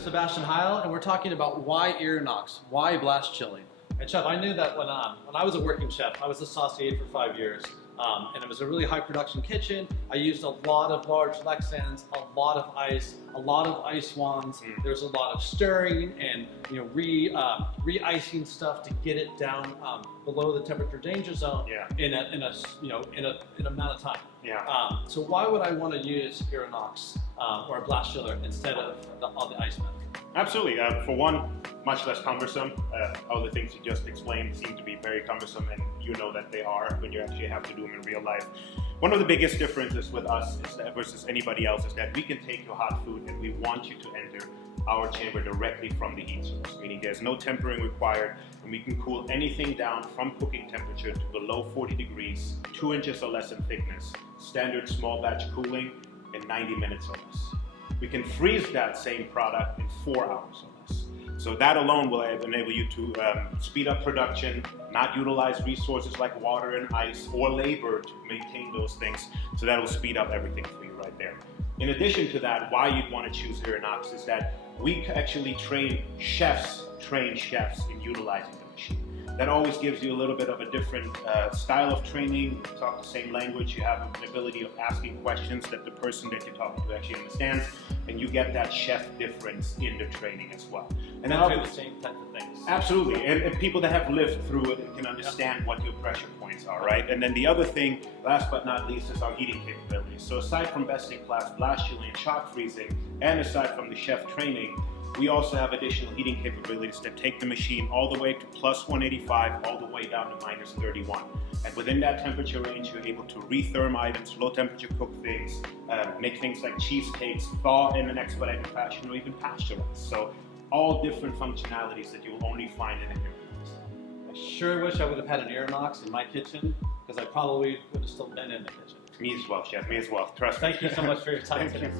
Sebastian Heil, and we're talking about why Irinox, why blast chilling. And Chef, I knew that when I was a working chef, I was a saucier for 5 years, and it was a really high production kitchen. I used a lot of large Lexans, a lot of ice, a lot of ice wands. There's a lot of stirring and re-icing stuff to get it down below the temperature danger zone in an amount of time. So why would I want to use Irinox or a blast chiller instead of all the ice method? Absolutely. For one, much less cumbersome. All the things you just explained seem to be very cumbersome, and you know that they are when you actually have to do them in real life. One of the biggest differences with us versus anybody else is that we can take your hot food and we want you to enter our chamber directly from the heat source, meaning there's no tempering required, and we can cool anything down from cooking temperature to below 40 degrees, 2 inches or less in thickness, standard small batch cooling in 90 minutes or less. We can freeze that same product in 4 hours or less. So that alone will enable you to speed up production, not utilize resources like water and ice or labor to maintain those things. So that will speed up everything for you right there. In addition to that, why you'd want to choose Irinox is that we actually train chefs in utilizing the machine. That always gives you a little bit of a different style of training. You talk the same language, you have an ability of asking questions that the person that you're talking to actually understands, and you get that chef difference in the training as well. And then do the same type of things. Absolutely, and people that have lived through it and can understand what your pressure points are, right? And then the other thing, last but not least, is our heating capabilities. So aside from best-in-class blast chilling and shock freezing, and aside from the chef training, we also have additional heating capabilities that take the machine all the way to plus 185, all the way down to minus 31. And within that temperature range, you're able to retherm items, low temperature cook things, make things like cheesecakes, thaw in an expedited fashion, or even pasteurize. So all different functionalities that you'll only find in an Irinox. I sure wish I would have had an Irinox in my kitchen, because I probably would have still been in the kitchen. Me as well, Chef, me as well. Trust me. Thank you so much for your time today.